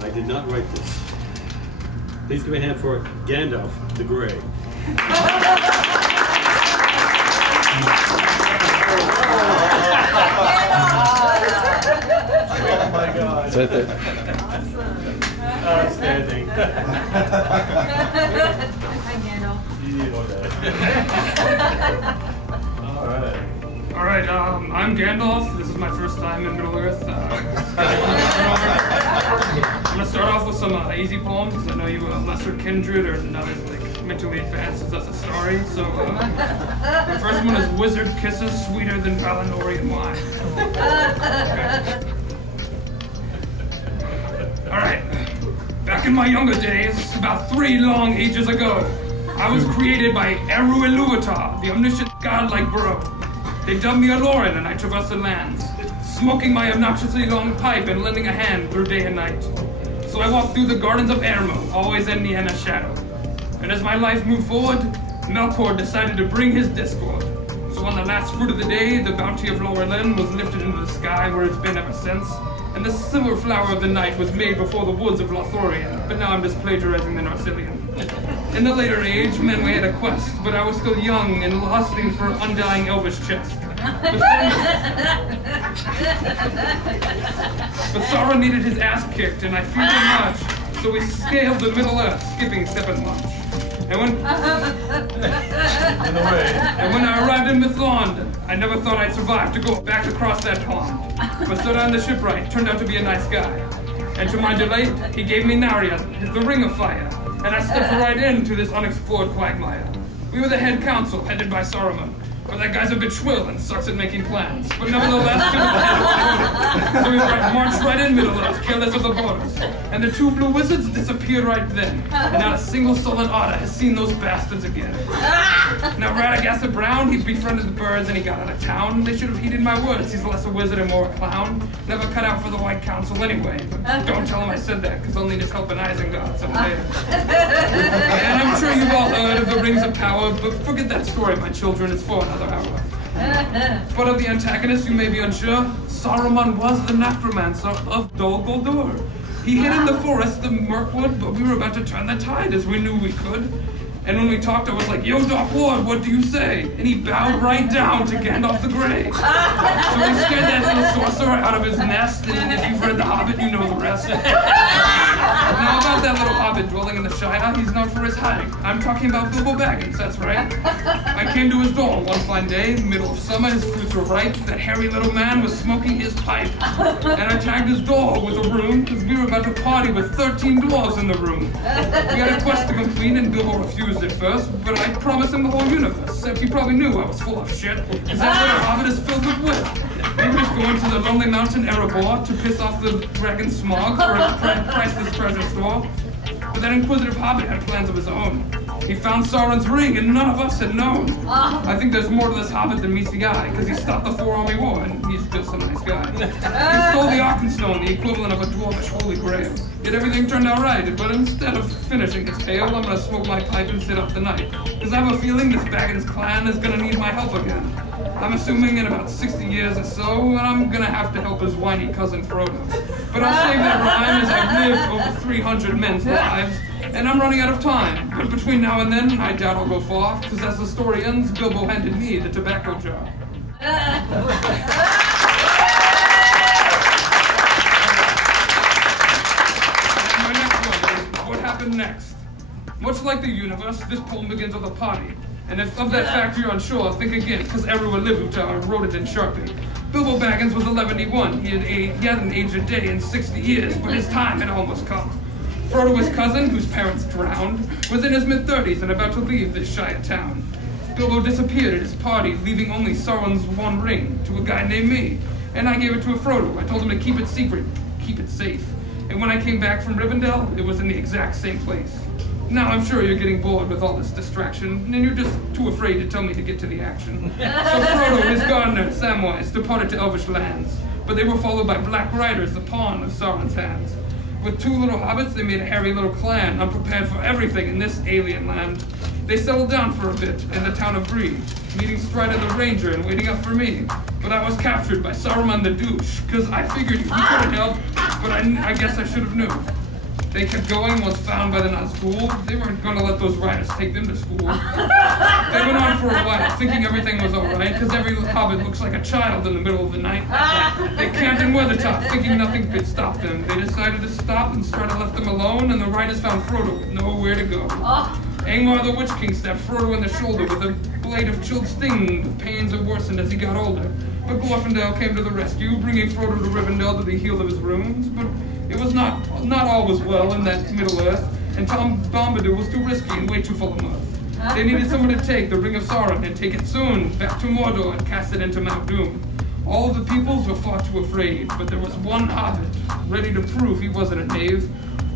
I did not write this. Please give a hand for Gandalf the Grey. Oh my God. It's right there. Awesome. Outstanding. Hi, Gandalf. All right, I'm Gandalf. This is my first time in Middle-earth. I'm gonna start off with some easy poems, because I know you lesser kindred are not as mentally advanced as us sorry. So the first one is Wizard Kisses Sweeter Than Valinorian Wine. All right. Back in my younger days, about 3 long ages ago, I was created by Eru Iluvatar, the omniscient godlike bro. They dubbed me a Loren, and I traversed the lands, smoking my obnoxiously long pipe and lending a hand through day and night. So I walked through the gardens of Ermo, always in the Enna shadow. And as my life moved forward, Melkor decided to bring his discord. So on the last fruit of the day, the bounty of Lorelin was lifted into the sky where it's been ever since. And the silver flower of the night was made before the woods of Lothorian, but now I'm just plagiarizing the Narcillian. In the later age, men we had a quest, but I was still young and lusting for undying elvish chest. But Sauron needed his ass kicked, and I feared him much, so we scaled the Middle Earth, skipping step and lunch. And when I arrived in Mithlond, I never thought I'd survive to go back across that pond. But Sodan the shipwright turned out to be a nice guy. And to my delight, he gave me Narya, the Ring of Fire, and I stepped right into this unexplored quagmire. We were the head council, headed by Saruman. But that guy's a bit shrill and sucks at making plans. But nevertheless, so we marched right in Middle-earth, careless of the borders. And the 2 blue wizards disappeared right then. And not a single sullen otter has seen those bastards again. Now Radagast Brown, he befriended the birds and he got out of town. They should have heeded my words. He's less a wizard and more a clown. Never cut out for the White Council anyway. But don't tell him I said that, because I'll need his help in Isengard someday. And I'm sure you've all heard of the Rings of Power, but forget that story, my children. It's for another hour. But of the antagonist, you may be unsure. Saruman was the necromancer of Dol Guldur. He hid in the forest, the Mirkwood, but we were about to turn the tide as we knew we could. And when we talked, I was like, "Yo, Dark Lord, what do you say?" And he bowed right down to Gandalf the Grey. So he scared that little sorcerer out of his nest, and if you've read The Hobbit, you know the rest. Now about that little hobbit dwelling in the Shire, he's known for his hiding. I'm talking about Bilbo Baggins, that's right. I came to his door one fine day, middle of summer, his fruits were ripe, that hairy little man was smoking his pipe. And I tagged his door with a rune, because we were about to party with 13 dwarves in the room. We had a quest to complete, and Bilbo refused at first, but I promised him the whole universe, except he probably knew I was full of shit, because that little hobbit is filled with wit. He was going to the lonely mountain Erebor to piss off the dragon Smog for his priceless treasure store. But that inquisitive hobbit had plans of his own. He found Sauron's ring, and none of us had known. I think there's more to this hobbit than meets the eye, because he stopped the 4-army war, and he's just a nice guy. He stole the Arkenstone, the equivalent of a dwarvish holy grail. Yet everything turned out right, but instead of finishing his tale, I'm gonna smoke my pipe and sit up the night. Because I have a feeling this Baggins clan is gonna need my help again. I'm assuming in about 60 years or so, and I'm gonna have to help his whiny cousin Frodo. But I'll save that rhyme as I've lived over 300 men's lives, and I'm running out of time. But between now and then, I doubt I'll go far, because as the story ends, Bilbo handed me the tobacco jar. And my next one is, what happened next? Much like the universe, this poem begins with a party. And if of that fact you're unsure, think again, because Eru Iluvatar wrote it in Sharpie. Bilbo Baggins was 11-1. He hadn't aged a day in 60 years, but his time had almost come. Frodo, his cousin, whose parents drowned, was in his mid-30s and about to leave this Shire town. Bilbo disappeared at his party, leaving only Sauron's one ring to a guy named me. And I gave it to Frodo. I told him to keep it secret, keep it safe. And when I came back from Rivendell, it was in the exact same place. Now I'm sure you're getting bored with all this distraction, and you're just too afraid to tell me to get to the action. So Frodo and his gardener, Samwise, departed to Elvish lands, but they were followed by Black Riders, the pawn of Sauron's hands. With 2 little hobbits, they made a hairy little clan, unprepared for everything in this alien land. They settled down for a bit in the town of Bree, meeting Strider the Ranger and waiting up for me. But I was captured by Saruman the Douche, because I figured he couldn't help, but I guess I should have known. They kept going, was found by the Nazgul. They weren't going to let those riders take them to school. They went on for a while, thinking everything was alright, because every hobbit looks like a child in the middle of the night. They camped in Weathertop, thinking nothing could stop them. They decided to stop, and Strider left them alone, and the riders found Frodo with nowhere to go. Angmar the Witch King stabbed Frodo in the shoulder with a blade of chilled sting. The pains had worsened as he got older. But Glorfindel came to the rescue, bringing Frodo to Rivendell to be healed of his wounds. But it was not all was well in that Middle-earth, and Tom Bombadil was too risky and way too full of mirth. They needed someone to take the Ring of Sauron and take it soon back to Mordor and cast it into Mount Doom. All of the peoples were far too afraid, but there was one hobbit ready to prove he wasn't a knave.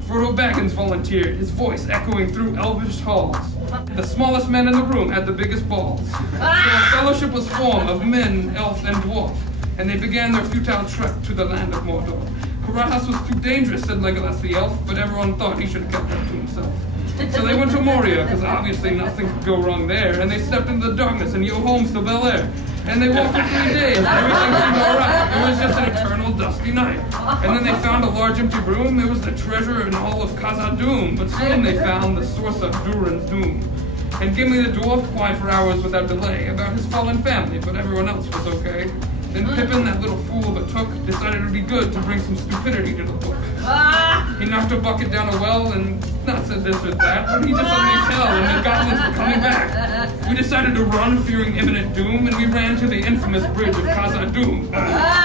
Frodo Baggins volunteered, his voice echoing through elvish halls. The smallest man in the room had the biggest balls. So a fellowship was formed of men, elf, and dwarf, and they began their futile trek to the land of Mordor. Karatas was too dangerous, said Legolas the elf, but everyone thought he should have kept that to himself. So they went to Moria, because obviously nothing could go wrong there, and they stepped into the darkness and yo homes to Bel Air. And they walked for 3 days, and everything seemed alright. It was just an eternal dusty night. And then they found a large empty room. It was the treasure in all of Khazad-dûm, but soon they found the source of Durin's doom. And Gimli the dwarf cried for hours without delay about his fallen family, but everyone else was okay. Then Pippin, that little fool of a took, decided it would be good to bring some stupidity to the book. He knocked a bucket down a well and not said this or that, but he just let me tell, and the goblins were coming back. We decided to run, fearing imminent doom, and we ran to the infamous bridge of Khazad-dûm.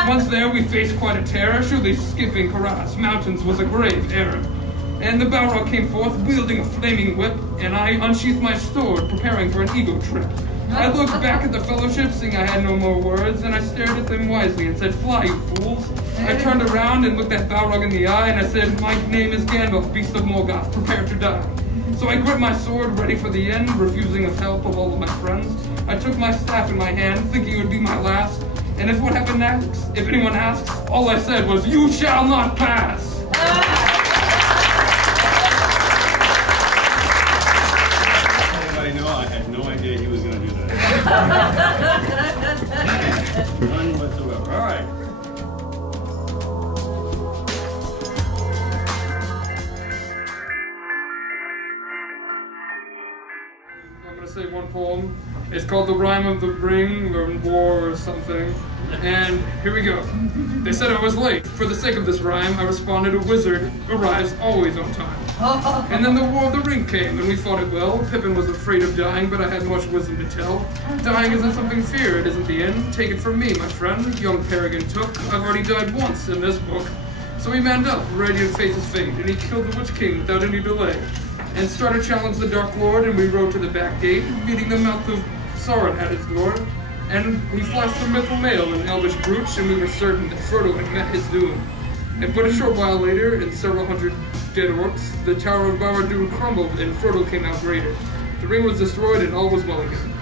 Once there, we faced quite a terror. Surely skipping Karatas mountains was a grave error. And the Balrog came forth, wielding a flaming whip, and I unsheathed my sword, preparing for an ego trip. I looked back at the fellowship, seeing I had no more words, and I stared at them wisely and said, "Fly, you fools." I turned around and looked at Balrog in the eye, and I said, "My name is Gandalf, beast of Morgoth, prepare to die." So I gripped my sword, ready for the end, refusing the help of all of my friends. I took my staff in my hand, thinking it would be my last, and if what happened next, if anyone asks, all I said was, "You shall not pass." I had no idea he was going to do that. None whatsoever. All right. I'm going to say one poem. It's called The Rime of the Ring, or War, or something. And here we go. They said I was late. For the sake of this rhyme, I responded, "A wizard arrives always on time." And then the War of the Ring came, and we fought it well. Pippin was afraid of dying, but I had much wisdom to tell. Dying isn't something to fear, it isn't the end. Take it from me, my friend, young Peregrine Took. I've already died once in this book. So he manned up, ready to face his fate, and he killed the Witch King without any delay. And Strider challenged the Dark Lord, and we rode to the back gate, meeting the mouth of Sauron at its door. And he flashed the mithril mail in elvish brooch, and we were certain that Frodo had met his doom. And but a short while later, and several hundred dead orcs, the Tower of Barad-dûr crumbled, and Frodo came out greater. The ring was destroyed, and all was well again.